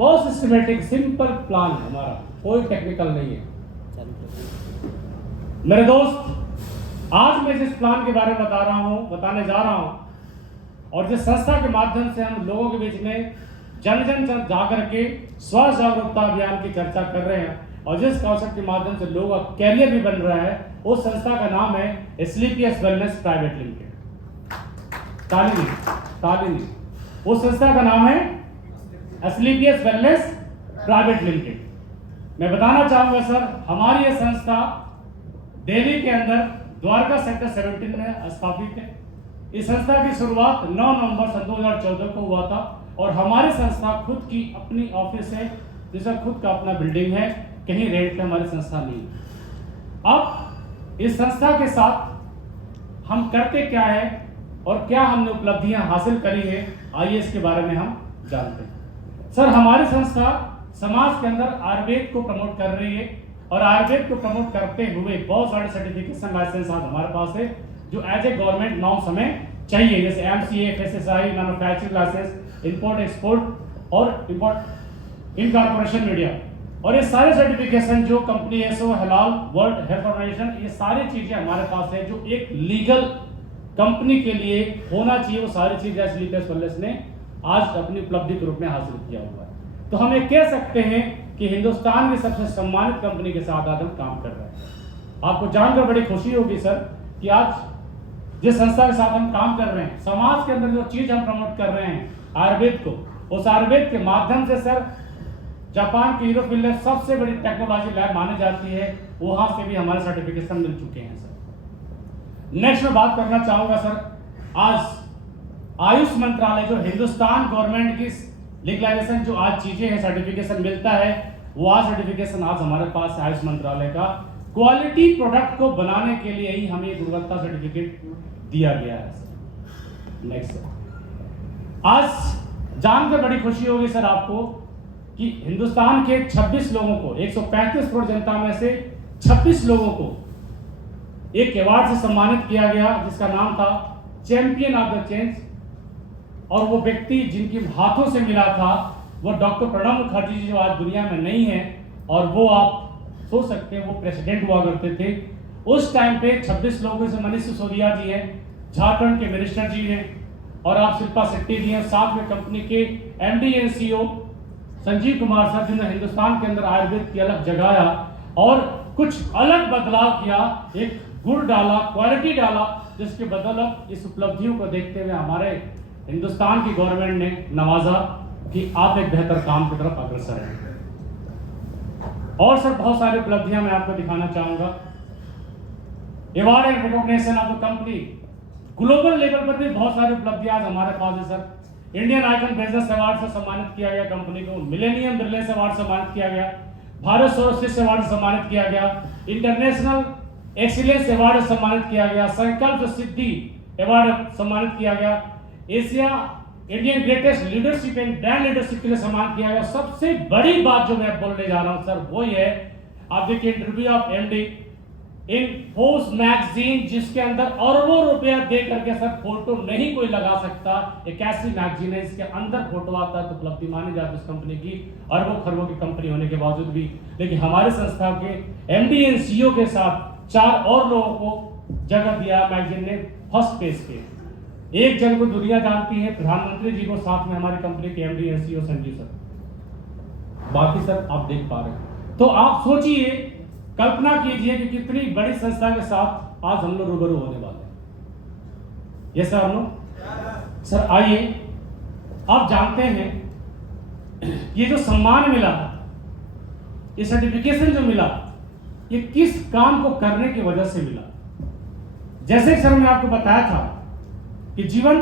बहुत systematic simple plan है हमारा, कोई टेक्निकल नहीं है। मेरे दोस्त, आज मैं जिस प्लान के बारे में बताने जा रहा हूं, और जिस संस्था के माध्यम से हम लोगों के बीच में जन जन जाकर के स्वास्थ्य जागरूकता अभियान की चर्चा कर रहे हैं, और जिस कॉन्सेप्ट के माध्यम से लोगों का कैरियर भी बन रहा है, उस संस्था का नाम है स्लीपियस वेलनेस प्राइवेट लिमिटेड। तालिनी। उस संस्था का नाम है स्लीपियस वेलनेस प्राइवेट लिमिटेड। मैं बताना चाहूंगा सर, हमारी यह संस्था दिल्ली के अंदर द्वारका सेक्टर 17 में स्थापित है। इस संस्था की शुरुआत 9 नवंबर सन 2014 को हुआ था, और हमारी संस्था खुद की अपनी ऑफिस है, जिसका खुद का अपना बिल्डिंग है, कहीं रेंट पे हमारी संस्था नहीं है। अब इस संस्था के साथ हम करते क्या है और क्या हमने उपलब्धियां हासिल करी है, आइए इसके बारे में हम जानते हैं। सर, हमारी संस्था समाज के अंदर आयुर्वेद को प्रमोट कर रही है, और आयुर्वेद को प्रमोट करते हुए बहुत सारे सर्टिफिकेशन लाइसेंस आज हमारे पास है, जो एज ए गवर्नमेंट नॉर्म्स हमें चाहिए, जैसे MCA, FSSAI, manufacturing licence, import export और इंपोर्ट इनकॉर्पोरेशन मीडिया, और ये सारे सर्टिफिकेशन जो कंपनी SO, हलाल, वर्ल्ड हेल्थ ऑर्गेनाइजेशन, ये सारी चीजें हमारे पास है जो एक लीगल कंपनी के लिए होना चाहिए। वो सारी चीजें स्लीपियस वेलनेस ने आज अपनी उपलब्धि के रूप में हासिल किया हुआ है। तो हम ये कह सकते हैं कि हिंदुस्तान की सबसे सम्मानित कंपनी के साथ आज हम काम कर रहे हैं। आपको जानकर बड़ी खुशी होगी सर कि आज जिस संस्था के साथ हम काम कर रहे हैं, समाज के अंदर जो चीज हम प्रमोट कर रहे हैं आयुर्वेद को, उस आयुर्वेद के माध्यम से सर जापान की यूरोप में सबसे बड़ी टेक्नोलॉजी लैब मानी जाती है, वहां से भी हमारे सर्टिफिकेशन मिल चुके हैं सर। नेक्स्ट मैं बात करना चाहूंगा सर, आज आयुष मंत्रालय जो हिंदुस्तान गवर्नमेंट की लीगलाइजेशन जो आज चीजें हैं, सर्टिफिकेशन मिलता है, वो आज सर्टिफिकेशन आज हमारे पास है आयुष मंत्रालय का। क्वालिटी प्रोडक्ट को बनाने के लिए ही हमें गुणवत्ता सर्टिफिकेट दिया गया है सर। नेक्स्ट सर, आज जानकर बड़ी खुशी होगी सर आपको कि हिंदुस्तान के 26 लोगों को, 135 करोड़ जनता में से 26 लोगों को एक अवार्ड से सम्मानित किया गया, जिसका नाम था चैंपियन ऑफ द चेंज। और वो व्यक्ति जिनके हाथों से मिला था वो डॉक्टर प्रणब मुखर्जी जी, जो आज दुनिया में नहीं है, और वो आप सोच सकते हैं वो प्रेसिडेंट हुआ करते थे उस टाइम पे। 26 लोगों से मनीष सिसोदिया जी हैं, झारखंड के मिनिस्टर जी हैं, और आप शिल्पा शेट्टी जी हैं, साथ में कंपनी के MD and CEO Sanjeev Kumar sir, जिन्होंने हिंदुस्तान के अंदर आयुर्वेद की अलग जगाया और कुछ अलग बदलाव किया, एक गुड़ डाला, क्वालिटी डाला, जिसके बदौलत इस उपलब्धियों को देखते हुए हमारे हिंदुस्तान की गवर्नमेंट ने नवाजा कि आप एक बेहतर काम की तरफ अग्रसर हैं। और सर बहुत सारी उपलब्धियां मैं आपको दिखाना चाहूंगा। Award and recognition of the company, global level पर भी बहुत सारी उपलब्धियां आज हमारे पास है sir. Indian icon business award से सम्मानित किया गया कंपनी को, मिलेनियम रिलायंस अवार्ड से सम्मानित किया गया, भारत सर्वश्रेष्ठ अवार्ड से सम्मानित किया गया, इंटरनेशनल एक्सीलेंस अवार्ड से सम्मानित किया गया, संकल्प सिद्धि अवार्ड सम्मानित किया गया, Asia Indian greatest leadership and brand leadership के लिए सम्मानित किया गया। सबसे बड़ी बात जो मैं बोलने जा रहा हूं सर वो ये है, आप देखिए interview of MD in force magazine, जिसके अंदर अरबों रुपया दे करके सर फोटो नहीं कोई लगा सकता, एक ऐसी मैगजीन है इसके अंदर फोटो आता है तो उपलब्धि मानी जाती है उस कंपनी की, अरबों खरबों की कंपनी होने के बावजूद भी। लेकिन हमारे संस्था के MD एंड CEO के साथ 4 और लोगों को जगह दिया मैगजीन ने फर्स्ट पेज पे। एक जन को दुनिया जानती है, प्रधानमंत्री जी को, साथ में हमारी कंपनी के MD and CEO Sanjeev sir, बाकी सर आप देख पा रहे हैं। तो आप सोचिए, कल्पना कीजिए कि कितनी बड़ी संस्था के साथ आज हम लोग रूबरू होने वाले हैं। ये सर हम लोग सर आइए, आप जानते हैं ये जो सम्मान मिला, ये सर्टिफिकेशन जो मिला, ये किस काम को करने की वजह से मिला। जैसे सर मैं आपको बताया था कि जीवन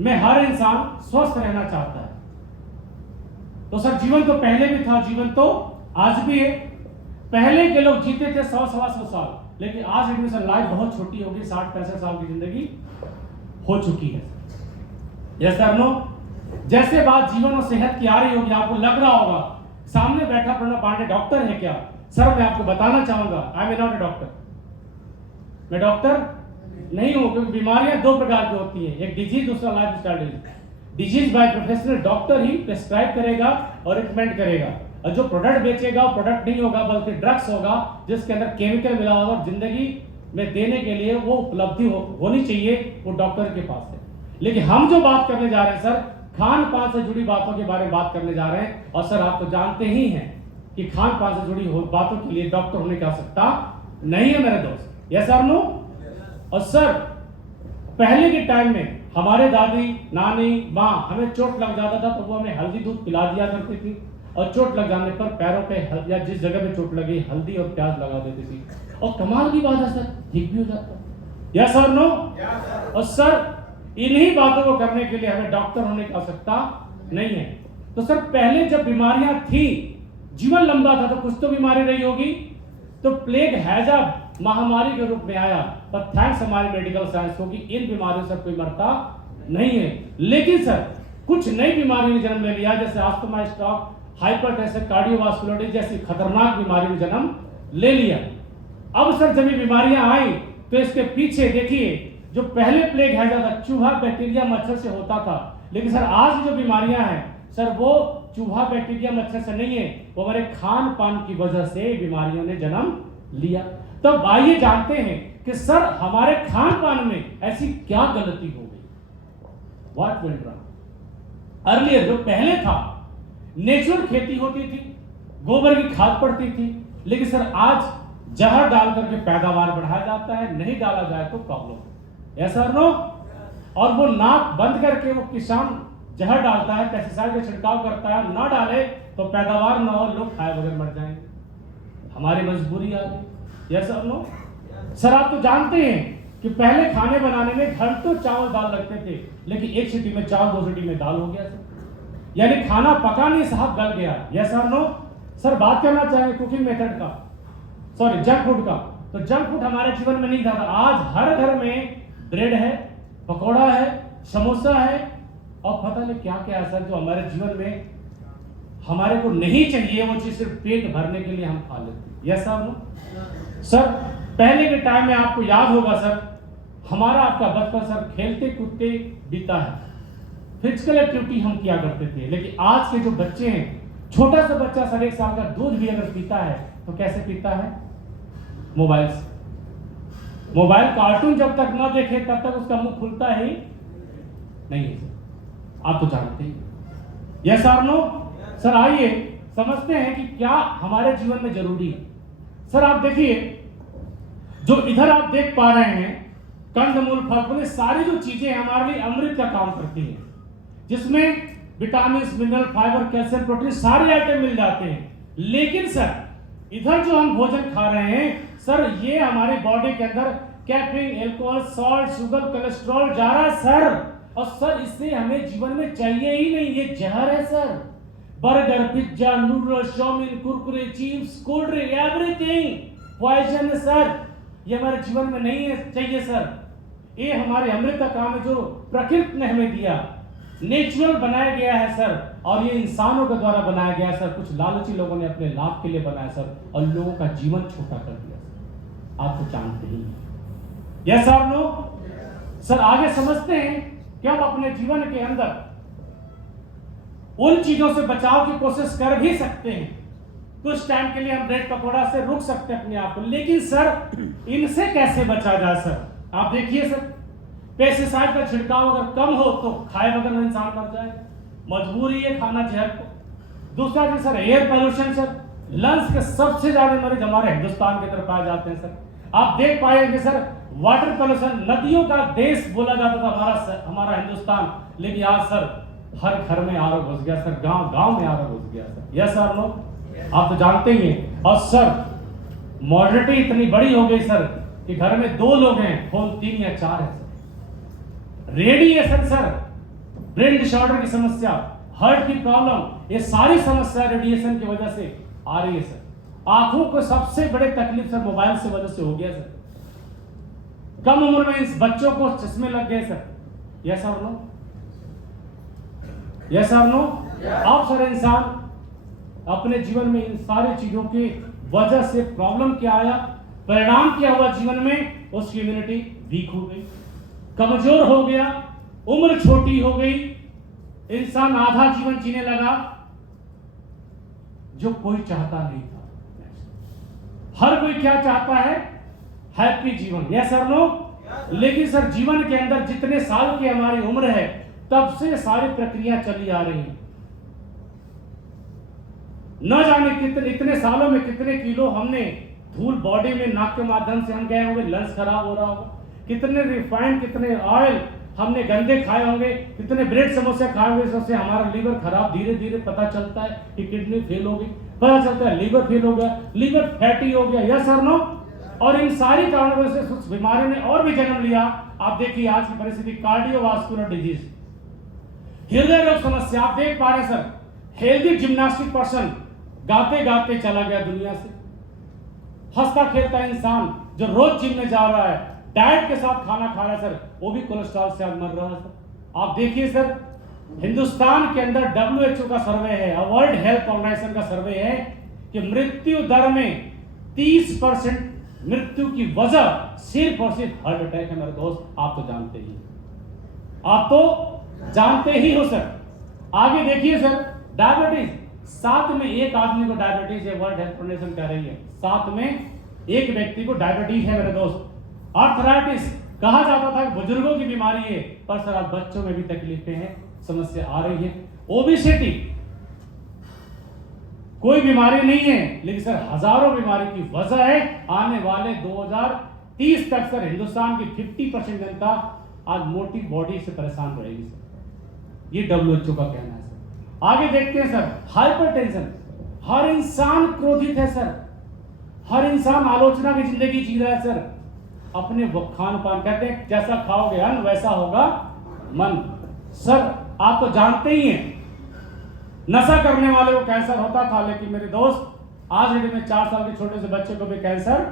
में हर इंसान स्वस्थ रहना चाहता है, तो सर जीवन तो पहले भी था, जीवन तो आज भी है। पहले के लोग जीते थे 100-125 साल, लेकिन आज एडमिशन लाइफ बहुत छोटी होगी, 60-65 साल की जिंदगी हो चुकी है। जैसे हम लोग जैसे बात जीवन और सेहत की आ रही होगी, आपको लग रहा होगा सामने बैठा प्रणब पांडे डॉक्टर है क्या? सर मैं आपको बताना चाहूंगा, I am not a doctor, मैं डॉक्टर नहीं हूं, क्योंकि बीमारियां 2 प्रकार की होती हैं, एक डिजीज, दूसरा life style disease. Disease by professional doctor he prescribe करेगा और रिकमेंड करेगा, और जो प्रोडक्ट बेचेगा वो प्रोडक्ट नहीं होगा बल्कि ड्रग्स होगा जिसके अंदर केमिकल मिला होगा, और जिंदगी में देने के लिए वो उपलब्धि होनी चाहिए वो डॉक्टर के पास है। लेकिन हम जो बात करने जा रहे हैं सर, खान पान से जुड़ी बातों के बारे में बात करने जा रहे हैं। और सर आप तो जानते ही हैं कि खान पान से जुड़ी बातों के लिए डॉक्टर होने की आवश्यकता नहीं है मेरे दोस्त। Yes sir no. और सर पहले के टाइम में हमारे दादी नानी माँ हमें चोट लग जाता था तो वो हमें हल्दी दूध पिला दिया करती थी, और चोट लग जाने पर पैरों पे या जिस जगह पे चोट लगी हल्दी और प्याज लगा देती थी, और कमाल की बात है सर ठीक भी हो जाता। Yes sir no. और सर इन्हीं बातों को करने के लिए हमें डॉक्टर होने की आवश्यकता नहीं है। तो सर पहले जब बीमारियां थी, जीवन लंबा था, तो कुछ तो बीमारी रही होगी। तो प्लेग हैजा महामारी के रूप में आया, पर थैंक्स हमारे मेडिकल साइंस को कि इन बीमारियों से कोई मरता नहीं है। लेकिन सर कुछ नई बीमारी ने जन्म ले लिया, जैसे अस्थमा, स्ट्रोक, हाइपरटेंशन, कार्डियोवास्कुलर जैसी खतरनाक बीमारी ने जन्म ले लिया। अब सर जब ये बीमारियां आई तो इसके पीछे देखिए, जो पहले प्लेग हैजा था चूहा, बैक्टीरिया, मच्छर से होता था, लेकिन सर आज जो बीमारियां हैं सर वो चूहा, बैक्टीरिया, मच्छर से नहीं है, वो हमारे खान पान की वजह से बीमारियों ने जन्म लिया। तो आइए जानते हैं कि सर हमारे खान पान में ऐसी क्या गलती हो गई, व्हाट वेंट रॉन्ग। अर्लियर जो पहले था नेचुरल खेती होती थी, गोबर की खाद पड़ती थी, लेकिन सर आज जहर डाल करके पैदावार बढ़ाया जाता है, नहीं डाला जाए तो प्रॉब्लम। Yes sir no. और वो नाक बंद करके वो किसान जहर डालता है, पेस्टिसाइड का छिड़काव करता है, ना डाले तो पैदावार ना हो, लोग खाए बगैर मर जाएंगे। हमारी मजबूरी आ गई। Yes sir no. सर आप तो जानते हैं कि पहले खाने बनाने में घंटों चावल दाल लगते थे, लेकिन एक सीटी में चावल, 2 सीटी में दाल हो गया सर, यानी खाना पका नहीं साहब गल गया। Yes sir no. सर बात करना चाहेंगे कुकिंग मेथड का, सॉरी जंक फूड का। तो जंक फूड हमारे जीवन में नहीं था, आज हर घर में ब्रेड है, पकौड़ा है, समोसा है, और पता नहीं क्या क्या है सर जो हमारे जीवन में हमारे को नहीं चाहिए, वो चीज सिर्फ पेट भरने के लिए हम खा लेते हैं। Yes sir no. सर पहले के टाइम में आपको याद होगा सर, हमारा आपका बचपन सर खेलते कूदते बीता है, फिजिकल एक्टिविटी हम किया करते थे। लेकिन आज के जो बच्चे हैं, छोटा सा बच्चा सर 1 साल का दूध भी अगर पीता है तो कैसे पीता है, मोबाइल से। मोबाइल कार्टून जब तक ना देखे तब तक उसका मुंह खुलता ही नहीं है, आप तो जानते हैं। Yes sir no. सर आइए समझते हैं कि क्या हमारे जीवन में जरूरी है। सर आप देखिए, जो इधर आप देख पा रहे हैं कंदमूल, फल फूल, सारी जो चीजें हमारे लिए अमृत का काम करती हैं, जिसमें vitamin, mineral, fibre, calcium, protein सारे आइटम मिल जाते हैं। लेकिन सर इधर जो हम भोजन खा रहे हैं सर, ये हमारी बॉडी के अंदर caffeine, alcohol, salt, sugar, cholesterol जा रहा है सर, और सर इससे हमें जीवन में चाहिए ही नहीं, ये जहर है sir. Burger, pizza, noodles, chow mein, Kurkure, chips, cold drink, everything poison है सर, ये हमारे जीवन में नहीं है चाहिए सर। ये हमारे अमृत का काम है जो प्रकृति ने हमें दिया, नेचुरल बनाया गया है सर, और ये इंसानों के द्वारा बनाया गया है सर। कुछ लालची लोगों ने अपने लाभ के लिए बनाया सर, और लोगों का जीवन छोटा कर दिया सर, आप तो जानते ही हैं। Yes sir no. सर आगे समझते हैं कि हम अपने जीवन के अंदर उन चीजों से बचाव की कोशिश कर भी सकते हैं, कुछ टाइम के लिए हम ब्रेड पकौड़ा से रुक सकते हैं अपने आप को, लेकिन सर इनसे कैसे बचा जाए सर। आप देखिए सर, पेस्टिसाइड का छिड़काव अगर कम हो तो खाए बगैर इंसान मर जाए, मजबूरी है खाना जहर को। दूसरा चीज sir air pollution sir, lungs के सबसे ज्यादा मरीज हमारे हिंदुस्तान की तरफ पाए जाते हैं सर। आप देख पाएंगे सर वाटर पोल्यूशन, नदियों का देश बोला जाता था हमारा हिंदुस्तान, लेकिन आज सर हर घर में आर ओ घुस गया सर, गांव गांव में आर ओ घुस गया सर। Yes sir no. आप तो जानते ही हैं। और सर मॉडर्निटी इतनी बड़ी हो गई सर कि घर में 2 लोग हैं, फोन 3 या 4 है sir. Radiation sir, brain disorder की समस्या, हार्ट की प्रॉब्लम, ये सारी समस्या रेडिएशन की वजह से आ रही है सर। आंखों को सबसे बड़े तकलीफ सर मोबाइल से वजह से हो गया सर। कम उम्र में इस बच्चों को चश्मे लग गए sir. Yes sir no. Yes sir no. अब सर इंसान अपने जीवन में इन सारी चीजों की वजह से प्रॉब्लम क्या आया, परिणाम क्या हुआ जीवन में, उसकी इम्यूनिटी वीक हो गई, कमजोर हो गया, उम्र छोटी हो गई, इंसान आधा जीवन जीने लगा जो कोई चाहता नहीं था। हर कोई क्या चाहता है? हैप्पी जीवन, यस सर नो। लेकिन सर जीवन के अंदर जितने साल की हमारी उम्र है तब से सारी प्रक्रिया चली आ रही है। न जाने कितने इतने सालों में कितने किलो हमने धूल बॉडी में नाक के माध्यम से हम गए होंगे, लंग्स खराब हो रहा होगा, कितने रिफाइंड कितने ऑयल हमने गंदे खाए होंगे, कितने ब्रेड समोसे खाए होंगे, इससे हमारा लीवर खराब धीरे धीरे पता चलता है कि किडनी फेल हो गई, पता चलता है लीवर फेल हो गया, लीवर फैटी हो गया, यस सर नो। और इन सारी कारणों से कुछ बीमारियों ने और भी जन्म लिया। आप देखिए आज की परिस्थिति, कार्डियोवास्कुलर डिजीज, हृदय रोग समस्या। आप देख पा रहे सर, हेल्दी जिम्नास्टिक पर्सन गाते गाते चला गया दुनिया से, हंसता खेलता इंसान जो रोज जिम में जा रहा है, डाइट के साथ खाना खा रहा है सर, वो भी कोलेस्ट्रॉल से आज मर रहा है सर। आप देखिए सर, हिंदुस्तान के अंदर WHO का सर्वे है, वर्ल्ड हेल्थ ऑर्गेनाइजेशन का सर्वे है कि मृत्यु दर में 30% मृत्यु की वजह सिर्फ और सिर्फ हार्ट अटैक है मेरे दोस्त। आप तो जानते ही, आप तो जानते ही हो सर। आगे देखिए सर, डायबिटीज, 7 में 1 आदमी को डायबिटीज है, वर्ल्ड हेल्थ ऑर्गेनाइजेशन कह रही है 7 में 1 व्यक्ति को डायबिटीज है मेरे दोस्त। आर्थराइटिस, कहा जाता था कि बुजुर्गों की बीमारी है, पर सर आज बच्चों में भी तकलीफें हैं, समस्या आ रही है। ओबेसिटी, कोई बीमारी नहीं है लेकिन सर हजारों बीमारी की वजह है। आने वाले 2030 तक सर हिंदुस्तान की 50% जनता आज मोटी बॉडी से परेशान रहेगी सर, ये WHO का कहना है सर। आगे देखते हैं सर, हाइपरटेंशन, हर इंसान क्रोधित है सर, हर इंसान आलोचना की जिंदगी जी रहा है सर। अपने खान पान, कहते हैं जैसा खाओगे अन्न वैसा होगा मन। सर आप तो जानते ही हैं, नशा करने वाले को कैंसर होता था, लेकिन मेरे दोस्त आज डेट में 4 साल के छोटे से बच्चे को भी कैंसर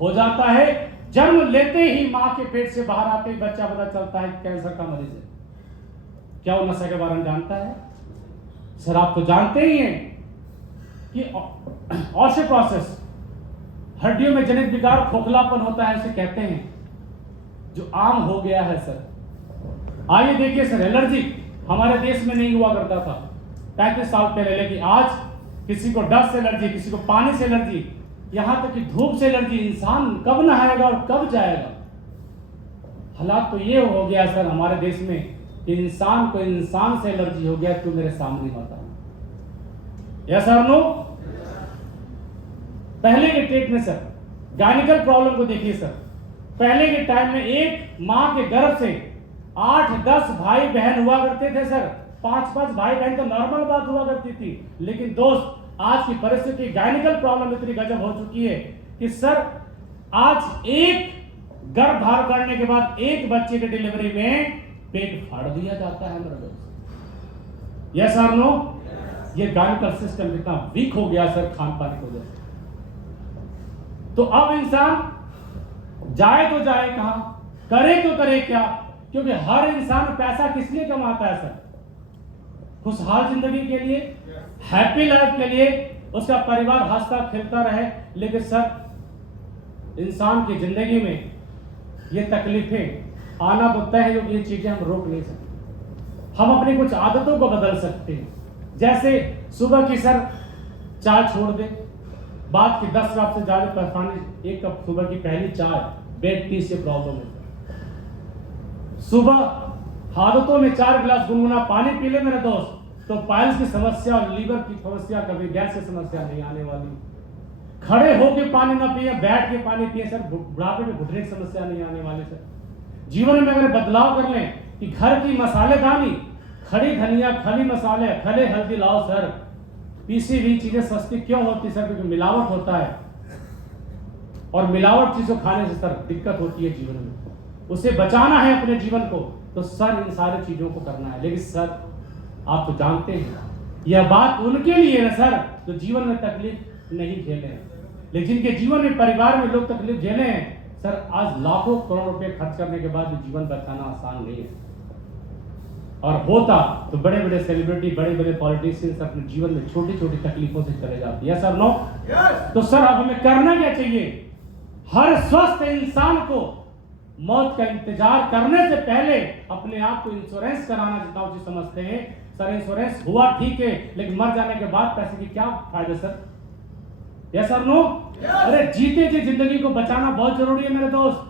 हो जाता है। जन्म लेते ही मां के पेट से बाहर आते ही बच्चा पता चलता है कि कैंसर का मरीज है। क्या वो नशा के बारे में जानता है? सर आप तो जानते ही हैं कि ऑस्टियोपोरोसिस, हड्डियों में जनित विकार, खोखलापन होता है, इसे कहते हैं, जो आम हो गया है सर। आइए देखिए सर, एलर्जी हमारे देश में नहीं हुआ करता था 35 साल पहले, लेकिन आज किसी को डस्ट से एलर्जी, किसी को पानी से एलर्जी, यहां तक कि धूप से एलर्जी। इंसान कब नहाएगा और कब जाएगा? हालात तो ये हो गया सर हमारे देश में कि इंसान को इंसान से एलर्जी हो गया। तू मेरे सामने बता, यस सर नो। पहले के डेट में सर गायनिकल प्रॉब्लम को देखिए सर, पहले के टाइम में एक मां के गर्भ से 8-10 भाई बहन हुआ करते थे सर, 5-5 भाई बहन तो नॉर्मल बात हुआ करती थी। लेकिन दोस्त आज की परिस्थिति, गायनिकल प्रॉब्लम इतनी गजब हो चुकी है कि सर आज एक गर्भ धारण करने के बाद एक बच्चे की डिलीवरी में पेट फाड़ दिया जाता है मेरे दोस्त, यस और नो। ये गायनिकल सिस्टम कितना वीक हो गया सर खान पान की वजह से। तो अब इंसान जाए तो जाए कहां, करे तो करे क्या? क्योंकि हर इंसान पैसा किस लिए कमाता है सर? खुशहाल जिंदगी के लिए, हैप्पी लाइफ के लिए, उसका परिवार हंसता खेलता रहे। लेकिन सर इंसान की जिंदगी में ये तकलीफें आना तो तय है, क्योंकि ये चीजें हम रोक नहीं सकते। हम अपनी कुछ आदतों को बदल सकते हैं, जैसे सुबह की सर चाय छोड़ दे, बात की 10 कप से ज्यादा परेशानी, 1 कप सुबह की पहली चाय, बेड टी से प्रॉब्लम है। सुबह आदतों में 4 गिलास गुनगुना पानी पी ले मेरे दोस्त, तो पाइल्स की समस्या और लीवर की समस्या, कभी गैस की समस्या नहीं आने वाली। खड़े होके पानी ना पिए, बैठ के पानी पिए सर, बुढ़ापे में घुटने की समस्या नहीं आने वाली सर। जीवन में अगर बदलाव कर लें कि घर की मसालेदानी, खड़ी धनिया, खली मसाले, खले हल्दी लाओ सर। पीसी हुई चीजें सस्ती क्यों होती सर? क्योंकि मिलावट होता है, और मिलावट चीजों खाने से सर दिक्कत होती है जीवन में। उसे बचाना है अपने जीवन को, तो सर इन सारी चीजों को करना है। लेकिन सर आप तो जानते हैं यह बात उनके लिए है सर जो जीवन में तकलीफ नहीं झेले हैं, लेकिन जिनके जीवन में, परिवार में लोग तकलीफ झेले हैं सर, आज लाखों करोड़ रुपए खर्च करने के बाद भी जीवन बचाना आसान नहीं है। और होता तो बड़े बड़े सेलिब्रिटी, बड़े बड़े पॉलिटिशियंस अपने जीवन में छोटी छोटी तकलीफों से चले जाते हैं, सर नो। तो सर अब हमें करना क्या चाहिए? हर स्वस्थ इंसान को मौत का इंतजार करने से पहले अपने आप को इंश्योरेंस कराना जितना उचित समझते हैं, सर इंश्योरेंस हुआ ठीक है, लेकिन मर जाने के बाद पैसे की क्या फायदा सर? Yes sir no? अरे जीते जी जिंदगी को बचाना बहुत जरूरी है मेरे दोस्त,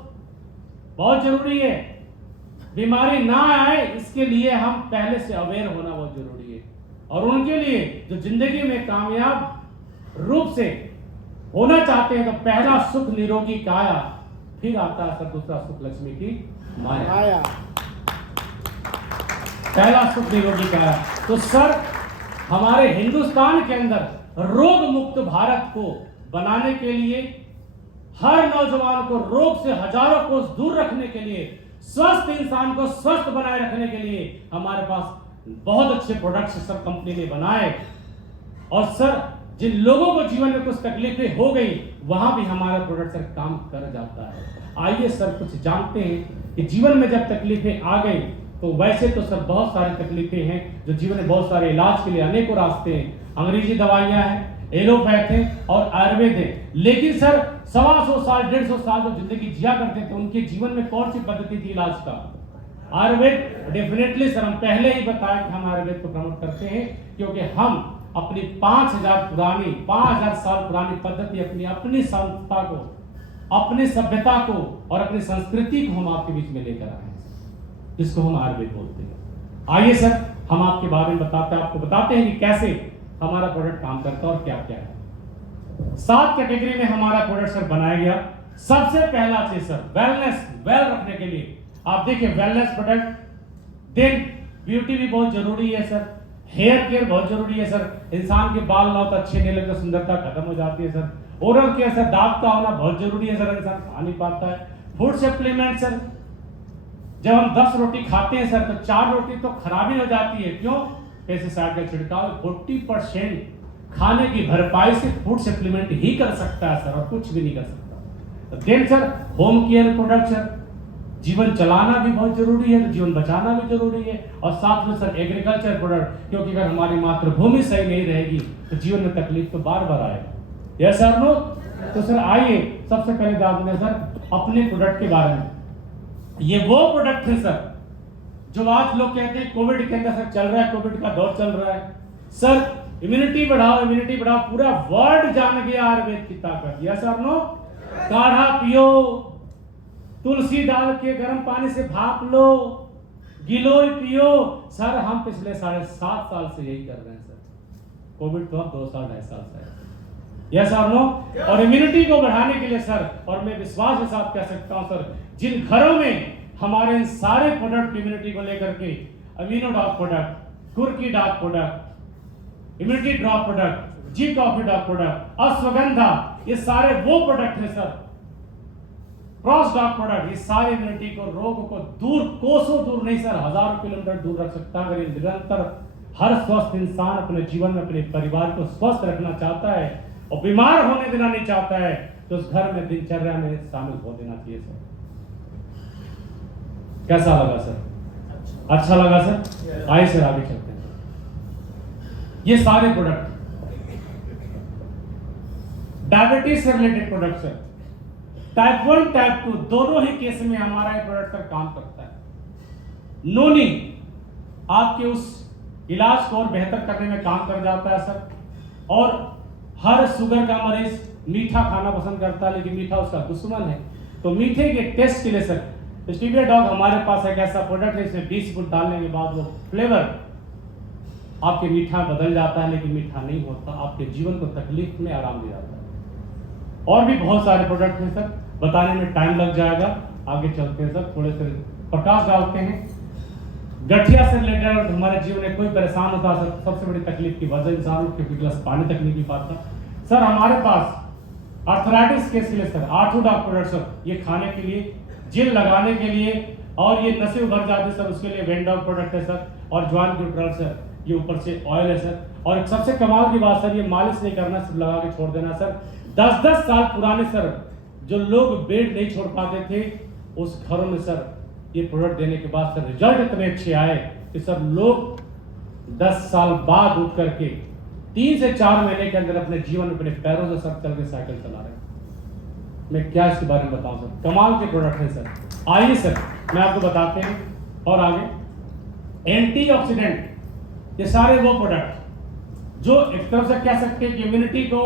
बहुत जरूरी है। बीमारी ना आए इसके लिए हम पहले से अवेयर होना बहुत जरूरी है। और उनके लिए जो जिंदगी में कामयाब रूप से होना चाहते हैं, तो पहला सुख निरोगी काया, फिर आता है सर दूसरा सुख लक्ष्मी की माया। पहला सुख निरोगी काया। तो सर हमारे हिंदुस्तान के अंदर रोग मुक्त भारत को बनाने के लिए, हर नौजवान को रोग से हजारों कोस दूर रखने के लिए, स्वस्थ इंसान को स्वस्थ बनाए रखने के लिए हमारे पास बहुत अच्छे प्रोडक्ट्स सर कंपनी ने बनाए। और सर जिन लोगों को जीवन में कुछ तकलीफें हो गई, वहां भी हमारा प्रोडक्ट सर काम कर जाता है। आइए सर कुछ जानते हैं कि जीवन में जब तकलीफें आ गई, तो वैसे तो सर बहुत सारी तकलीफें हैं जो जीवन में बहुत सारे इलाज के लिए अनेकों रास्ते हैं। अंग्रेजी दवाइयां हैं, एलोपैथ है और आयुर्वेद है। लेकिन सर 125 साल 150 साल जो जिंदगी जिया करते थे, उनके जीवन में कौन सी पद्धति थी इलाज का? आयुर्वेद। डेफिनेटली सर हम पहले ही बताया कि हम आयुर्वेद को प्रमोट करते हैं, क्योंकि हम अपनी 5000 साल पुरानी पद्धति, अपनी संस्था को, अपनी सभ्यता को और अपनी संस्कृति को हम आपके बीच में लेकर आए हैं, जिसको हम आयुर्वेद बोलते हैं। आइए सर हम आपके बारे में आपको बताते हैं कि कैसे हमारा प्रोडक्ट काम करता है और क्या क्या है। 7 कैटेगरी में हमारा प्रोडक्ट सर बनाया गया। सबसे पहला चीज सर वेलनेस, वेल रखने के लिए आप देखिए वेलनेस प्रोडक्ट। देन ब्यूटी भी बहुत जरूरी है सर, हेयर केयर बहुत जरूरी है सर। इंसान के बाल ना हो तो अच्छे नहीं लगते, सुंदरता खत्म हो जाती है सर। ओरल केयर सर, दांत का होना बहुत जरूरी है सर, इंसान खा नहीं पाता है। फूड सप्लीमेंट सर, जब हम 10 रोटी खाते हैं सर, तो 4 रोटी तो खराब ही हो जाती है। क्यों? पेस्टिसाइड का छिड़काव। 40% खाने की भरपाई से फूड सप्लीमेंट ही कर सकता है सर, और कुछ भी नहीं कर सकता। Then sir home care product sir, जीवन चलाना भी बहुत जरूरी है, तो जीवन बचाना भी जरूरी है। और साथ में सर एग्रीकल्चर प्रोडक्ट, क्योंकि अगर हमारी मातृभूमि सही नहीं रहेगी तो जीवन में तकलीफ तो बार बार आएगा। Yes sir no? तो सर आइए सबसे पहले जानते हैं सर अपने प्रोडक्ट के बारे में। ये वो प्रोडक्ट है सर जो आज लोग कहते हैं कोविड के अंदर सर चल रहा है, कोविड का दौर चल रहा है सर, इम्यूनिटी बढ़ाओ, इम्यूनिटी बढ़ाओ। पूरा वर्ल्ड जान गया आयुर्वेद की ताकत। Yes sir no? काढ़ा पियो, तुलसी डाल के गर्म पानी से भाप लो, गिलोय पियो। सर हम पिछले 7.5 साल से यही कर रहे हैं सर। कोविड तो अब 2 साल 2.5 साल से है। यस और नो? और इम्यूनिटी को बढ़ाने के लिए सर, और मैं विश्वास के साथ कह सकता हूं सर, जिन घरों में हमारे इन सारे प्रोडक्ट इम्यूनिटी को लेकर के, अमीनो डॉग प्रोडक्ट, कुर्की dog product, immunity drop product, जी कॉफी डॉग प्रोडक्ट, अश्वगंधा, ये सारे वो प्रोडक्ट हैं सर, क्रॉस डॉग प्रोडक्ट, ये सारे इम्यूनिटी को, रोग को दूर, कोसों दूर नहीं सर, हजारों किलोमीटर दूर रख सकता है। अगर ये निरंतर हर स्वस्थ इंसान अपने जीवन में अपने परिवार को स्वस्थ रखना चाहता है और बीमार होने देना नहीं चाहता है, तो उस घर में दिनचर्या में शामिल हो देना चाहिए सर। कैसा लगा सर? अच्छा लगा सर? आइए सर आगे चलते हैं। ये सारे प्रोडक्ट डायबिटीज से रिलेटेड प्रोडक्ट्स है। टाइप 1 टाइप 2 दोनों ही केस में हमारा ये प्रोडक्ट सर काम करता है। नोनी आपके उस इलाज को और बेहतर करने में काम कर जाता है सर। और हर शुगर का मरीज मीठा खाना पसंद करता है, लेकिन मीठा उसका दुश्मन है। तो मीठे के टेस्ट के लिए सर स्टीविया डॉग हमारे पास एक ऐसा प्रोडक्ट है, इसमें 20 गुण डालने के बाद वो फ्लेवर आपके मीठा बदल जाता है, लेकिन मीठा नहीं होता, आपके जीवन को तकलीफ में आराम दे जाता है। और भी बहुत सारे प्रोडक्ट हैं सर, बताने में टाइम लग जाएगा। आगे चलते हैं सर, थोड़े से प्रकाश डालते हैं। गठिया से रिलेटेड हमारे जीवन में कोई परेशान होता है सर, सबसे बड़ी तकलीफ की वजह इंसान के गिलास पानी तक नहीं पी पाता सर। हमारे पास आर्थराइटिस केस के लिए सर आर्थोडॉक प्रोडक्ट सर, ये खाने के लिए, जेल लगाने के लिए, और ये नसें उभर जाती है सर उसके लिए वेंडॉग प्रोडक्ट है सर। और ज्वाइन न्यूट्रल सर, ये ऊपर से ऑयल है सर। और एक सबसे कमाल की बात सर, ये मालिश नहीं करना, सिर्फ लगा के छोड़ देना सर। 10-10 साल पुराने सर जो लोग बेड नहीं छोड़ पाते थे, उस घरों में सर ये प्रोडक्ट देने के बाद सर रिजल्ट इतने अच्छे आए कि सर लोग 10 साल बाद उठ करके 3 से 4 महीने के अंदर अपने जीवन में अपने पैरों से सर चल के साइकिल चला रहे हैं। मैं क्या इसके बारे में बताऊं सर, कमाल के प्रोडक्ट है सर। आइए सर मैं आपको बताते हैं। और आगे एंटीऑक्सीडेंट ये सारे वो प्रोडक्ट जो एक तरफ से कह सकते हैं कि इम्यूनिटी को,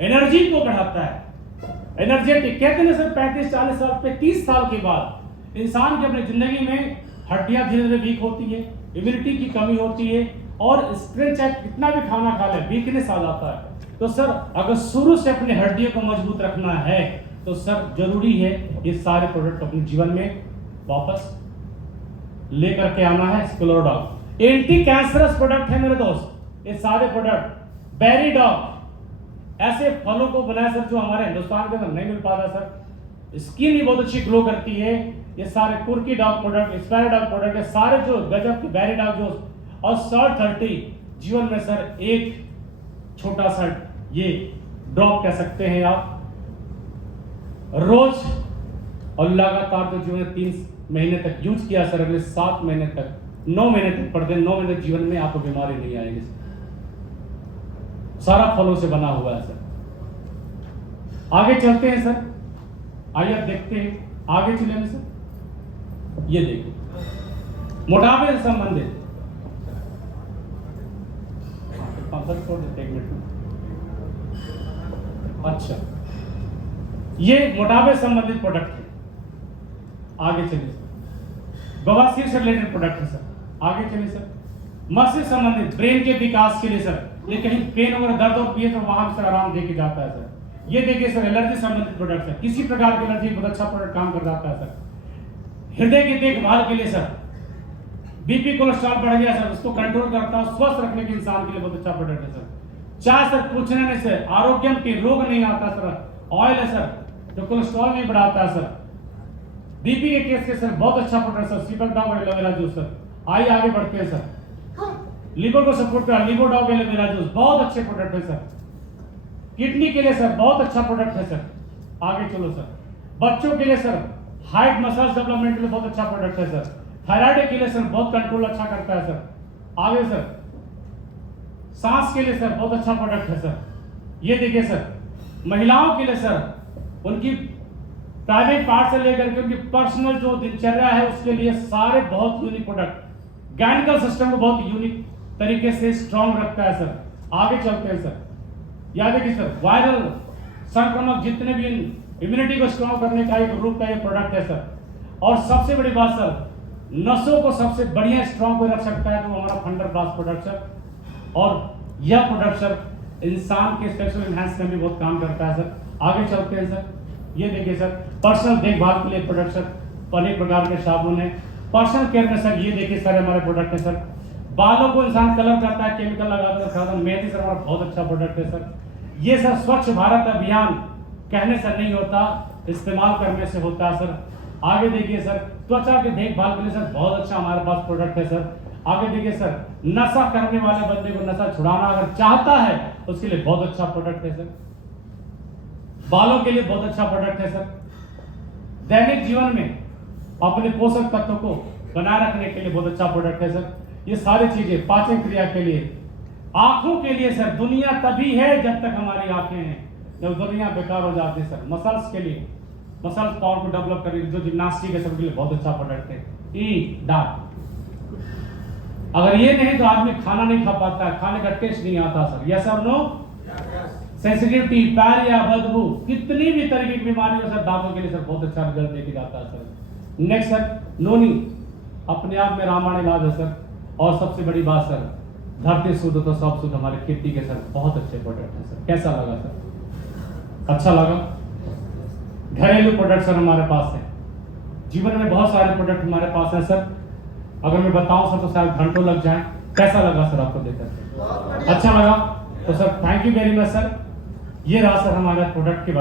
एनर्जी को बढ़ाता है। एनर्जेटिक कहते हैं ना सर, 35-40 साल पे 30 साल के बाद इंसान की अपनी जिंदगी में हड्डियां धीरे धीरे वीक होती है, इम्यूनिटी की कमी होती है, और स्ट्रेंथ चाहे कितना भी खाना खा ले वीकनेस आ जाता है। तो सर अगर शुरू से अपनी हड्डियों को मजबूत रखना है तो सर जरूरी है ये सारे प्रोडक्ट अपने जीवन में वापस लेकर के आना है। स्क्लेरोडॉग एंटी कैंसरस प्रोडक्ट है मेरे दोस्त। ये सारे प्रोडक्ट बेरीडॉग ऐसे फलों को बनाया सर जो हमारे हिंदुस्तान के अंदर नहीं मिल पाता सर। स्किन भी बहुत अच्छी ग्लो करती है। ये सारे कुर्की dog product, spider dog product, ये सारे जो गजब के बेरीडॉग जो, और सर 30 जीवन में सर एक छोटा सा ये ड्रॉप कह सकते हैं आप रोज, और लगातार जो जीवन 3 महीने तक यूज किया सर, अगले 7 महीने तक 9 महीने तक पढ़ते 9 महीने तक जीवन में आपको बीमारी नहीं आएगी। सारा फलों से बना हुआ है सर। आगे चलते हैं सर, आइए आप देखते हैं, आगे चलेंगे सर। ये देखिए मोटापे से संबंधित, अच्छा ये मोटापे संबंधित प्रोडक्ट है। आगे चलिए सर, बवासीर से रिलेटेड प्रोडक्ट है सर। आगे चलिए सर, मस्तिष्क संबंधित, ब्रेन के विकास के लिए सर, ये कहीं पेन वगैरह दर्द और पिए तो वहां से आराम देके जाता है सर। ये देखिए सर एलर्जी संबंधित प्रोडक्ट है, किसी प्रकार की एलर्जी बहुत अच्छा प्रोडक्ट काम कर जाता है सर। हृदय की देखभाल के लिए सर, बीपी कोलेस्ट्रॉल बढ़ गया सर, उसको कंट्रोल करता है, स्वस्थ रखने के इंसान के लिए बहुत अच्छा प्रोडक्ट है सर। चाय सर पूछने से आरोग्यम के रोग नहीं आता सर। ऑयल है सर जो कोलेस्ट्रॉल नहीं बढ़ाता है सर। बीपी के केस के सर बहुत अच्छा प्रोडक्ट सर, सीपक डॉग एलोवेरा जूस सर। आइए आगे बढ़ते हैं सर। लिवर को सपोर्ट कर लिवर डॉग एलोवेरा जूस बहुत अच्छे प्रोडक्ट है सर। किडनी के लिए सर बहुत अच्छा प्रोडक्ट है सर। आगे चलो सर, बच्चों के लिए सर हाइट मसल्स डेवलपमेंट के लिए बहुत अच्छा प्रोडक्ट है सर। थायराइड के लिए सर बहुत कंट्रोल अच्छा करता है सर। आगे सर, सांस के लिए सर बहुत अच्छा प्रोडक्ट है सर। ये देखिए सर, महिलाओं के लिए सर उनकी प्राइवेट पार्ट से लेकर के उनकी पर्सनल जो दिनचर्या है उसके लिए सारे बहुत यूनिक प्रोडक्ट, गायनिकल सिस्टम को बहुत यूनिक तरीके से स्ट्रॉन्ग रखता है सर। आगे चलते हैं सर, याद देखिए सर, वायरल संक्रमक जितने भी इम्यूनिटी को स्ट्रॉन्ग करने का एक रूप का ये प्रोडक्ट है सर। और सबसे बड़ी बात सर, नसों को सबसे बढ़िया स्ट्रॉन्ग को रख सकता है तो हमारा थंडर ब्लास्ट प्रोडक्ट सर। और यह प्रोडक्ट सर इंसान के सेक्सुअल एनहांस में भी बहुत काम करता है सर। आगे चलते हैं सर, ये देखिए सर, पर्सनल देखभाल के लिए प्रोडक्ट सर, अनेक प्रकार के साबुन है। पर्सनल केयर में सर ये देखिए सर हमारे प्रोडक्ट है सर। बालों को इंसान कलर करता है, केमिकल लगाता है, मेहंदी सर हमारा बहुत अच्छा प्रोडक्ट है सर। ये सर स्वच्छ भारत अभियान कहने से नहीं होता, इस्तेमाल करने से होता है सर। आगे देखिए सर, त्वचा के देखभाल के लिए सर बहुत अच्छा हमारे पास प्रोडक्ट है सर। आगे देखिए सर, नशा करने वाले बंदे को नशा छुड़ाना अगर चाहता है उसके लिए बहुत अच्छा प्रोडक्ट है सर। बालों के लिए बहुत अच्छा प्रोडक्ट है सर। दैनिक जीवन में अपने पोषक तत्वों को बनाए रखने के लिए बहुत अच्छा प्रोडक्ट है सर। ये सारी चीजें पाचन क्रिया के लिए, आंखों के लिए सर, दुनिया तभी है जब तक हमारी आंखें हैं, जब दुनिया बेकार हो जाती है सर। मसल्स के लिए, मसल्स पावर को डेवलप करने के लिए जो जिम्नास्टिक है सबके लिए बहुत अच्छा प्रोडक्ट है। ई डार्ट, अगर ये नहीं तो आदमी खाना नहीं खा पाता है, खाने का टेस्ट नहीं आता सर। यस और नो? सेंसिटिविटी, पैरिया, बदबू, कितनी भी तरीके की बीमारी हो सर, दांतों के लिए सर बहुत अच्छा रिजल्ट देके जाता है सर। नेक्स्ट सर, नोनी अपने आप में रामायण इलाज है सर। और सबसे बड़ी बात सर, धरती शुद्ध तो सब शुद्ध, हमारे खेती के सर बहुत अच्छे प्रोडक्ट है सर। कैसा लगा सर? अच्छा लगा? घरेलू प्रोडक्ट सर हमारे पास है, जीवन में बहुत सारे प्रोडक्ट हमारे पास है सर। अगर मैं बताऊं सर तो शायद घंटों लग जाए। कैसा लगा सर आपको देखकर? अच्छा लगा? तो sir thank you very much sir. ये रहा सर हमारे प्रोडक्ट के